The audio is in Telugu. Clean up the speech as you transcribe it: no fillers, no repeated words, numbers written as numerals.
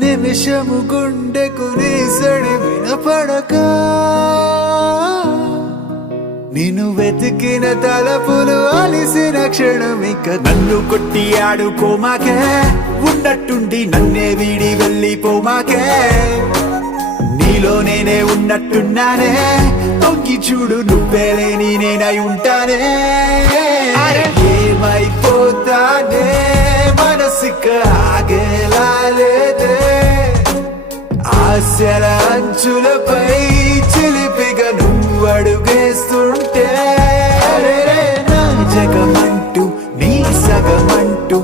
నిమిషము గుండెకు నీ సడి వినపడక నిన్ను వెతికిన తలపులు అలిసిన క్షణం ఇక నన్ను కొట్టి ఆడుకోమాకే ఉన్నట్టుండి నన్నే వీడి వెళ్ళిపోమాకే నీలో నేనే ఉన్నట్టున్నానే తొంగి చూడు నువ్వే లేని నేనై ఉంటానే ఏమైపోతానే మనసిక ఆగేలా లేదే ఆశల అంచులపై చిలిపిగా నువ్వు అడుగేస్తుంటే నా జగమంటూ నీ సగమంటూ